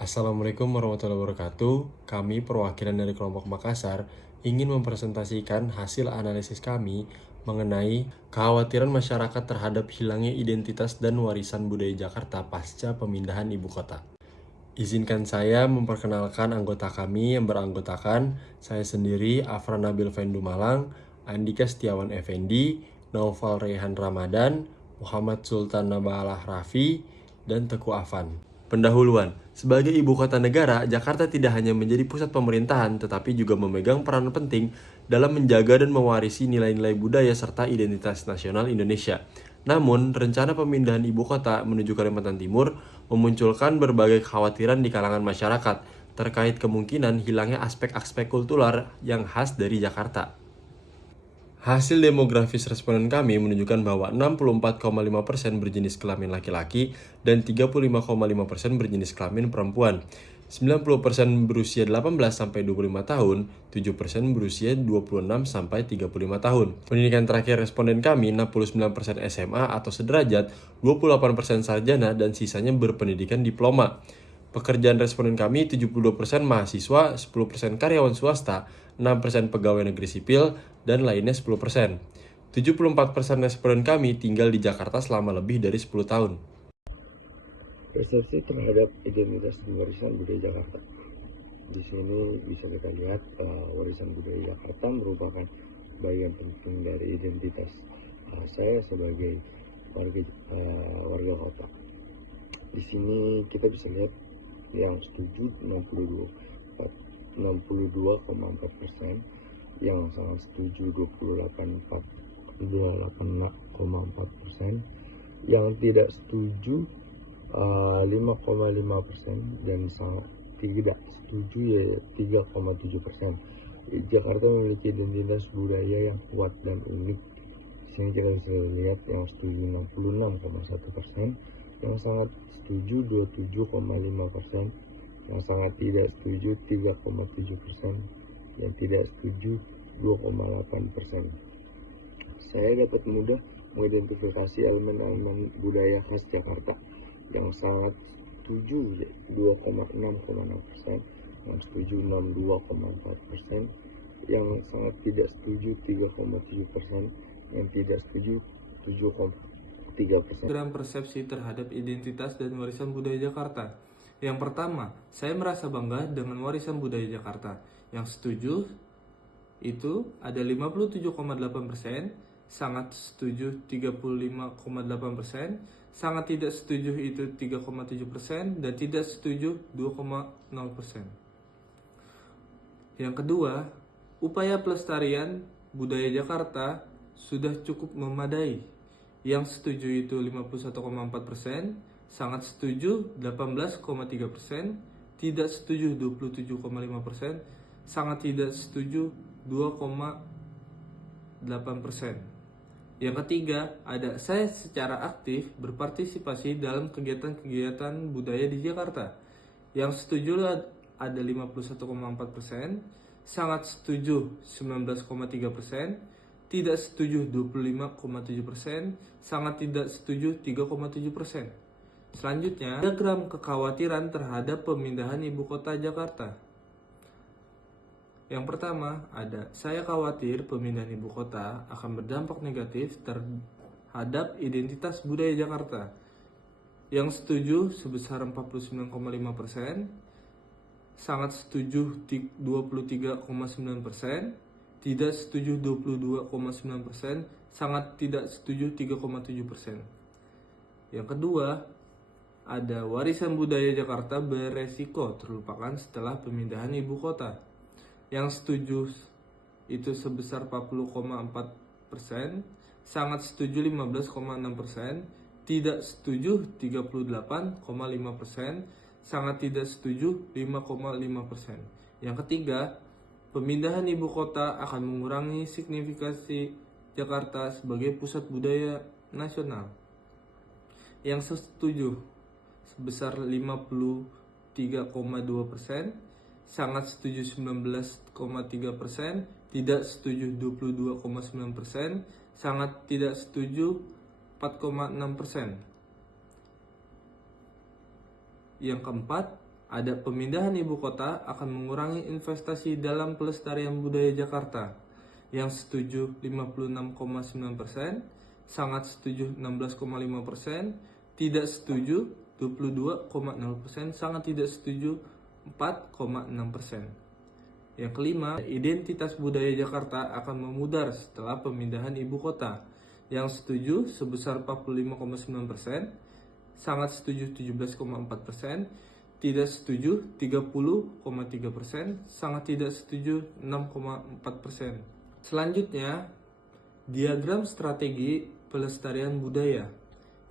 Assalamualaikum warahmatullahi wabarakatuh. Kami perwakilan dari kelompok Makassar ingin mempresentasikan hasil analisis kami mengenai kekhawatiran masyarakat terhadap hilangnya identitas dan warisan budaya Jakarta pasca pemindahan ibu kota. Izinkan saya memperkenalkan anggota kami yang beranggotakan saya sendiri, Afra Nabil Fendu Malang, Andika Setiawan Effendi, Naufal Rehan Ramadan, Muhammad Sultan Nabalah Rafi, dan Teguh Afan. Pendahuluan, sebagai ibu kota negara, Jakarta tidak hanya menjadi pusat pemerintahan, tetapi juga memegang peran penting dalam menjaga dan mewarisi nilai-nilai budaya serta identitas nasional Indonesia. Namun, rencana pemindahan ibu kota menuju Kalimantan Timur memunculkan berbagai kekhawatiran di kalangan masyarakat terkait kemungkinan hilangnya aspek-aspek kultural yang khas dari Jakarta. Hasil demografis responden kami menunjukkan bahwa 64,5% berjenis kelamin laki-laki dan 35,5% berjenis kelamin perempuan. 90% berusia 18-25 tahun, 7% berusia 26-35 tahun. Pendidikan terakhir responden kami 69% SMA atau sederajat, 28% sarjana, dan sisanya berpendidikan diploma. Pekerjaan responden kami 72% mahasiswa, 10% karyawan swasta, 6% pegawai negeri sipil, dan lainnya 10%. 74% responden kami tinggal di Jakarta selama lebih dari 10 tahun. Persepsi terhadap identitas dan warisan budaya Jakarta. Di sini bisa kita lihat warisan budaya Jakarta merupakan bagian penting dari identitas saya sebagai warga kota. Di sini kita bisa lihat yang setuju 62,4%, yang sangat setuju 28,4%, yang tidak setuju 5,5%, dan sangat tidak setuju ya 3,7%. Jakarta memiliki identitas budaya yang kuat dan unik. Di sini kita bisa lihat yang setuju 66,1%, yang sangat setuju 27,5%, yang sangat tidak setuju 3,7%, yang tidak setuju 2,8%. Saya dapat mudah mengidentifikasi elemen-elemen budaya khas Jakarta. Yang sangat setuju 2,6%, yang setuju 62,4%, yang sangat tidak setuju 3,7%, yang tidak setuju 7,3%. Dalam persepsi terhadap identitas dan warisan budaya Jakarta. Yang pertama, saya merasa bangga dengan warisan budaya Jakarta. Yang setuju itu ada 57,8%, sangat setuju 35,8%, sangat tidak setuju itu 3,7%, dan tidak setuju 2,0%. Yang kedua, upaya pelestarian budaya Jakarta sudah cukup memadai. Yang setuju itu 51,4%, sangat setuju 18,3%, tidak setuju 27,5%, sangat tidak setuju 2,8%. Yang ketiga, ada saya secara aktif berpartisipasi dalam kegiatan-kegiatan budaya di Jakarta. Yang setuju ada 51,4%, sangat setuju 19,3%, tidak setuju 25,7%, sangat tidak setuju 3,7%. Selanjutnya, diagram kekhawatiran terhadap pemindahan ibu kota Jakarta. Yang pertama, ada saya khawatir pemindahan ibu kota akan berdampak negatif terhadap identitas budaya Jakarta. Yang setuju sebesar 49,5%, sangat setuju 23,9%, tidak setuju 22,9%, sangat tidak setuju 3,7%. Yang kedua, ada warisan budaya Jakarta beresiko terlupakan setelah pemindahan ibu kota. Yang setuju itu sebesar 40,4%, sangat setuju 15,6%, tidak setuju 38,5%, sangat tidak setuju 5,5%. Yang ketiga, pemindahan ibu kota akan mengurangi signifikansi Jakarta sebagai pusat budaya nasional. Yang setuju sebesar 53,2%, sangat setuju 19,3%, tidak setuju 22,9%, sangat tidak setuju 4,6%. Yang keempat, ada pemindahan ibu kota akan mengurangi investasi dalam pelestarian budaya Jakarta. Yang setuju 56,9%, sangat setuju 16,5%, tidak setuju 22,0%, sangat tidak setuju 4,6%. Yang kelima, identitas budaya Jakarta akan memudar setelah pemindahan ibu kota. Yang setuju sebesar 45,9%, sangat setuju 17,4%, tidak setuju 30,3%, sangat tidak setuju 6,4%. Selanjutnya, diagram strategi pelestarian budaya.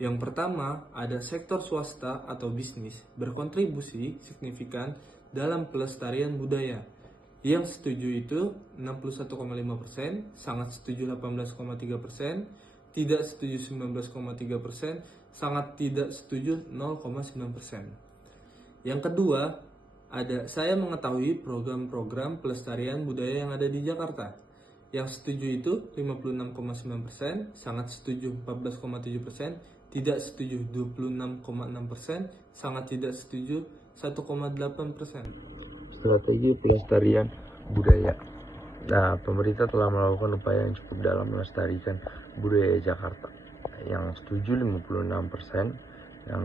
Yang pertama, ada sektor swasta atau bisnis berkontribusi signifikan dalam pelestarian budaya. Yang setuju itu 61,5%, sangat setuju 18,3%, tidak setuju 19,3%, sangat tidak setuju 0,9%. Yang kedua, saya mengetahui program-program pelestarian budaya yang ada di Jakarta. Yang setuju itu 56,9%, sangat setuju 14,7%, tidak setuju 26,6%, sangat tidak setuju 1,8%. Strategi pelestarian budaya. Nah, pemerintah telah melakukan upaya yang cukup dalam melestarikan budaya Jakarta. Yang setuju 56%, yang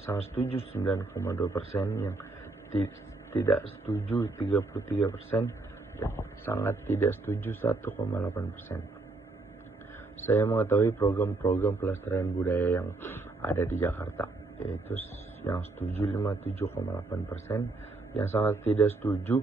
sangat setuju 9,2%, yang tidak setuju 33%, dan sangat tidak setuju 1,8%. Saya mengetahui program-program pelestarian budaya yang ada di Jakarta, yaitu yang setuju 57,8%, yang sangat tidak setuju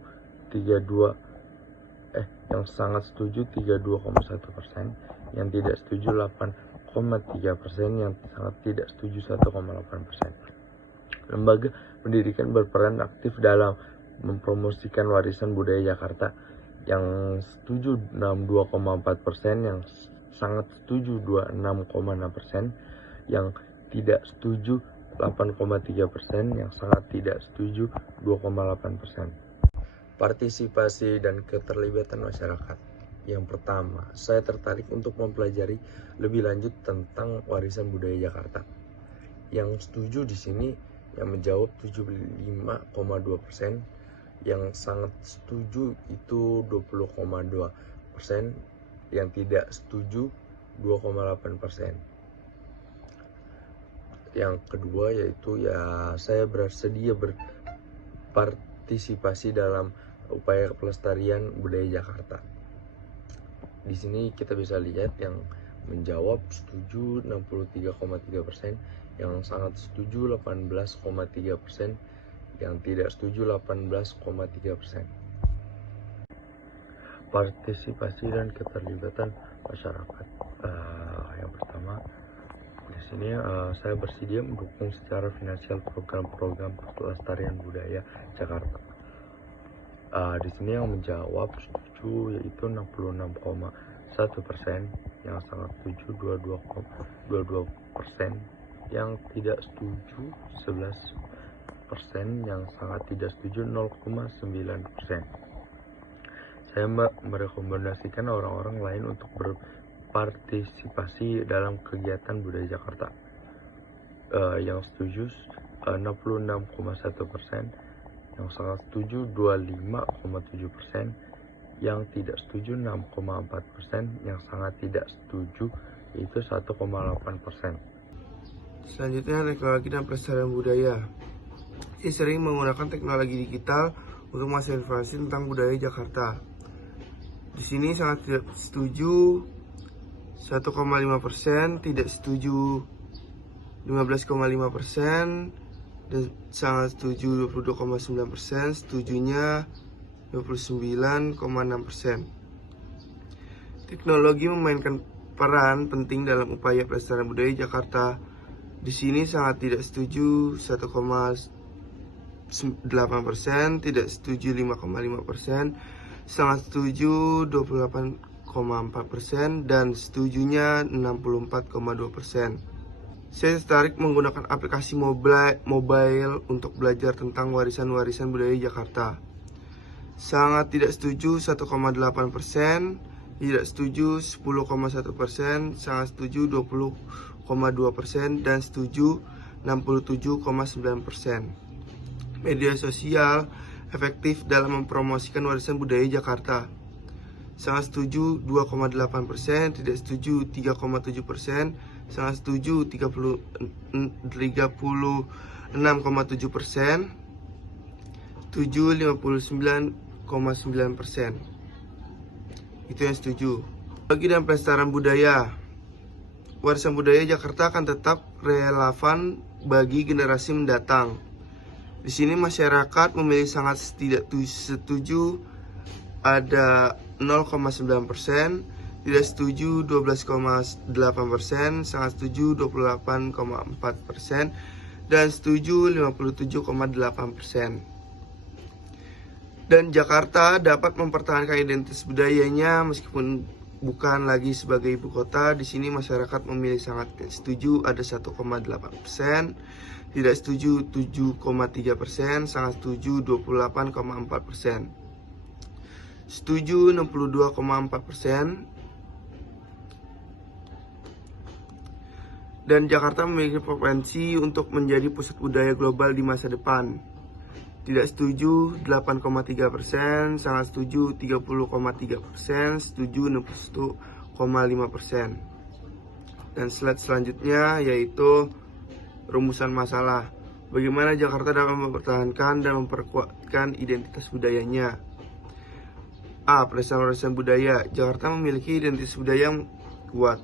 32,1%, yang tidak setuju 8,3%, yang sangat tidak setuju 1,8%. Lembaga pendidikan berperan aktif dalam mempromosikan warisan budaya Jakarta. Yang setuju 62,4%, yang sangat setuju 26,6%, yang tidak setuju 8,3%, yang sangat tidak setuju 2,8%. Partisipasi dan keterlibatan masyarakat. Yang pertama, saya tertarik untuk mempelajari lebih lanjut tentang warisan budaya Jakarta. Yang setuju di sini yang menjawab 75,2%, yang sangat setuju itu 20,2%, yang tidak setuju 2,8%. Yang kedua yaitu saya bersedia berpartisipasi dalam upaya pelestarian budaya Jakarta. Di sini kita bisa lihat yang menjawab setuju 63,3%, yang sangat setuju 18,3%, yang tidak setuju 18,3%. Partisipasi dan keterlibatan masyarakat. Yang pertama, di sini saya bersedia mendukung secara finansial program-program pelestarian budaya Jakarta. Di sini yang menjawab setuju yaitu 66,1%, yang sangat setuju 22%, yang tidak setuju 11%, yang sangat tidak setuju 0,9%. Saya merekomendasikan orang-orang lain untuk berpartisipasi dalam kegiatan budaya Jakarta. Yang setuju 66,1%, yang sangat setuju 25,7%, yang tidak setuju 6,4%, yang sangat tidak setuju itu 1,8%. Selanjutnya, teknologi dan pelestarian budaya. Saya sering menggunakan teknologi digital untuk mengasih informasi tentang budaya Jakarta. Di sini sangat tidak setuju 1,5%, tidak setuju 15,5%, dan sangat setuju 22,9%, setujunya 29,6%. Teknologi memainkan peran penting dalam upaya pelestarian budaya Jakarta. Di sini sangat tidak setuju 1,8%, tidak setuju 5,5%, sangat setuju 28,4%, dan setujunya 64,2%. Saya tertarik menggunakan aplikasi mobile untuk belajar tentang warisan-warisan budaya Jakarta. Sangat tidak setuju 1,8%, tidak setuju 10,1%, sangat setuju 20,2%, dan setuju 67,9%. media sosial efektif dalam mempromosikan warisan budaya Jakarta? Sangat setuju 2,8%, tidak setuju 3,7%, sangat setuju 36,7%, setuju 59,9%. Itu yang setuju. Bagi dan pelestarian budaya, warisan budaya Jakarta akan tetap relevan bagi generasi mendatang. Di sini masyarakat memilih sangat tidak setuju ada 0,9%, tidak setuju 12,8%, sangat setuju 28,4%, dan setuju 57,8%. Dan Jakarta dapat mempertahankan identitas budayanya meskipun bukan lagi sebagai ibu kota. Di sini masyarakat memilih sangat setuju ada 1,8%, tidak setuju 7,3%, sangat setuju 28,4%. Setuju 62,4%. Dan Jakarta memiliki potensi untuk menjadi pusat budaya global di masa depan. Tidak setuju 8,3%, sangat setuju 30,3%, setuju 61,5%. Dan slide selanjutnya yaitu rumusan masalah. Bagaimana Jakarta dapat mempertahankan dan memperkuatkan identitas budayanya? A. Pelestarian warisan budaya. Jakarta memiliki identitas budaya yang kuat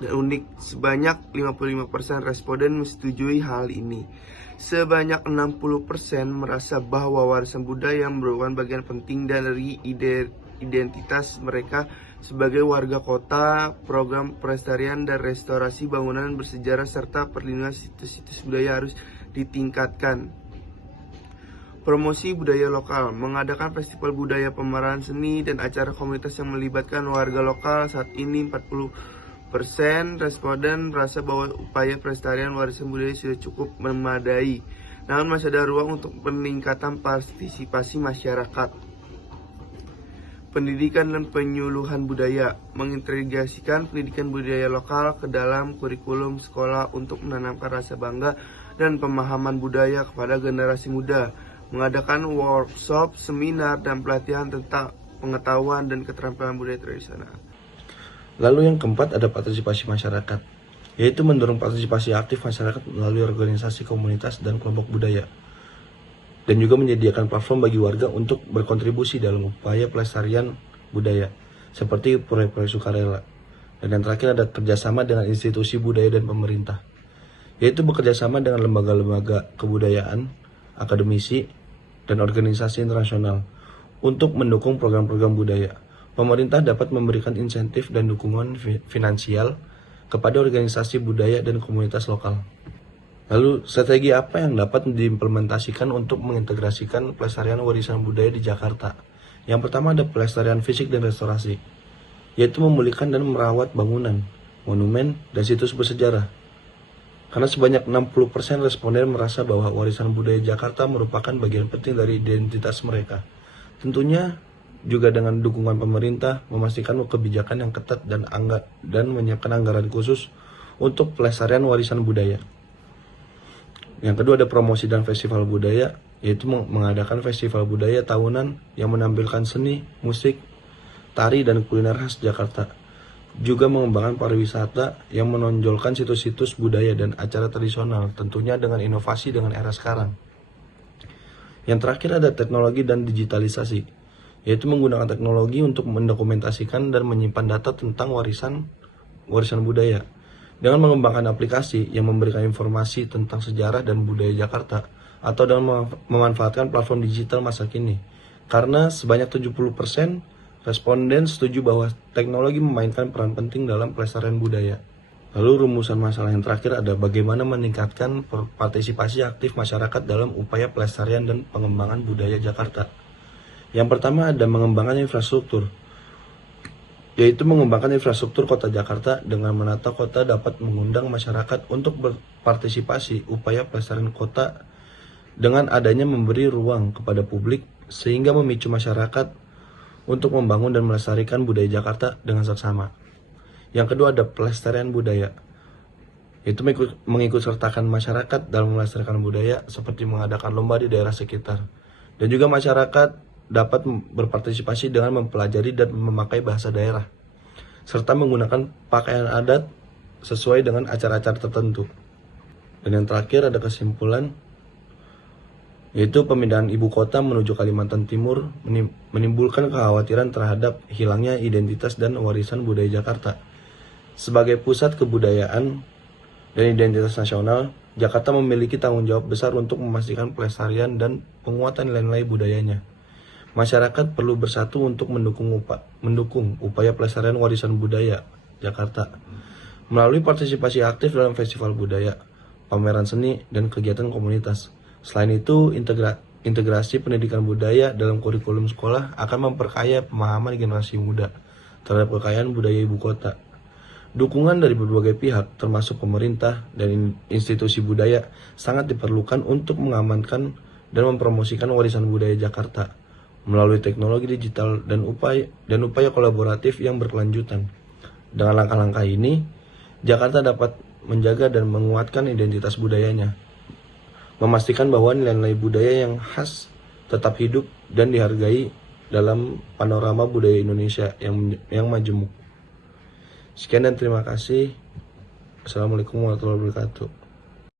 dan unik. Sebanyak 55% responden menyetujui hal ini. Sebanyak 60% merasa bahwa warisan budaya merupakan bagian penting dari identitas mereka sebagai warga kota. Program pelestarian dan restorasi bangunan bersejarah serta perlindungan situs-situs budaya harus ditingkatkan. Promosi budaya lokal, mengadakan festival budaya, pameran seni, dan acara komunitas yang melibatkan warga lokal. Saat ini 40% responden merasa bahwa upaya pelestarian warisan budaya sudah cukup memadai. Namun masih ada ruang untuk peningkatan partisipasi masyarakat. Pendidikan dan penyuluhan budaya, mengintegrasikan pendidikan budaya lokal ke dalam kurikulum sekolah untuk menanamkan rasa bangga dan pemahaman budaya kepada generasi muda. Mengadakan workshop, seminar, dan pelatihan tentang pengetahuan dan keterampilan budaya tradisional. Lalu yang keempat ada partisipasi masyarakat, yaitu mendorong partisipasi aktif masyarakat melalui organisasi komunitas dan kelompok budaya, dan juga menyediakan platform bagi warga untuk berkontribusi dalam upaya pelestarian budaya, seperti proyek-proyek sukarela. Dan yang terakhir ada kerjasama dengan institusi budaya dan pemerintah, yaitu bekerjasama dengan lembaga-lembaga kebudayaan, akademisi, dan organisasi internasional untuk mendukung program-program budaya. Pemerintah dapat memberikan insentif dan dukungan finansial kepada organisasi budaya dan komunitas lokal. Lalu, strategi apa yang dapat diimplementasikan untuk mengintegrasikan pelestarian warisan budaya di Jakarta? Yang pertama ada pelestarian fisik dan restorasi, yaitu memulihkan dan merawat bangunan, monumen, dan situs bersejarah. Karena sebanyak 60% responden merasa bahwa warisan budaya Jakarta merupakan bagian penting dari identitas mereka. Tentunya juga dengan dukungan pemerintah memastikan kebijakan yang ketat dan menyiapkan anggaran khusus untuk pelestarian warisan budaya. Yang kedua ada promosi dan festival budaya, yaitu mengadakan festival budaya tahunan yang menampilkan seni, musik, tari, dan kuliner khas Jakarta. Juga mengembangkan pariwisata yang menonjolkan situs-situs budaya dan acara tradisional, tentunya dengan inovasi dengan era sekarang. Yang terakhir ada teknologi dan digitalisasi, yaitu menggunakan teknologi untuk mendokumentasikan dan menyimpan data tentang warisan budaya, dengan mengembangkan aplikasi yang memberikan informasi tentang sejarah dan budaya Jakarta, atau dengan memanfaatkan platform digital masa kini. Karena sebanyak 70% responden setuju bahwa teknologi memainkan peran penting dalam pelestarian budaya. Lalu rumusan masalah yang terakhir ada bagaimana meningkatkan partisipasi aktif masyarakat dalam upaya pelestarian dan pengembangan budaya Jakarta. Yang pertama ada mengembangkan infrastruktur, yaitu mengembangkan infrastruktur kota Jakarta. Dengan menata kota dapat mengundang masyarakat untuk berpartisipasi upaya pelestarian kota dengan adanya memberi ruang kepada publik sehingga memicu masyarakat untuk membangun dan melestarikan budaya Jakarta dengan seksama. Yang kedua ada pelestarian budaya, yaitu mengikut sertakan masyarakat dalam melestarikan budaya seperti mengadakan lomba di daerah sekitar. Dan juga masyarakat dapat berpartisipasi dengan mempelajari dan memakai bahasa daerah, serta menggunakan pakaian adat sesuai dengan acara-acara tertentu. Dan yang terakhir ada kesimpulan, yaitu pemindahan ibu kota menuju Kalimantan Timur menimbulkan kekhawatiran terhadap hilangnya identitas dan warisan budaya Jakarta. Sebagai pusat kebudayaan dan identitas nasional, Jakarta memiliki tanggung jawab besar untuk memastikan pelestarian dan penguatan nilai-nilai budayanya. Masyarakat perlu bersatu untuk mendukung upaya pelestarian warisan budaya Jakarta melalui partisipasi aktif dalam festival budaya, pameran seni, dan kegiatan komunitas. Selain itu, integrasi pendidikan budaya dalam kurikulum sekolah akan memperkaya pemahaman generasi muda terhadap kekayaan budaya ibu kota. Dukungan dari berbagai pihak, termasuk pemerintah dan institusi budaya, sangat diperlukan untuk mengamankan dan mempromosikan warisan budaya Jakarta melalui teknologi digital dan upaya kolaboratif yang berkelanjutan. Dengan langkah-langkah ini, Jakarta dapat menjaga dan menguatkan identitas budayanya, memastikan bahwa nilai-nilai budaya yang khas tetap hidup dan dihargai dalam panorama budaya Indonesia yang majemuk. Sekian dan terima kasih. Assalamualaikum warahmatullahi wabarakatuh.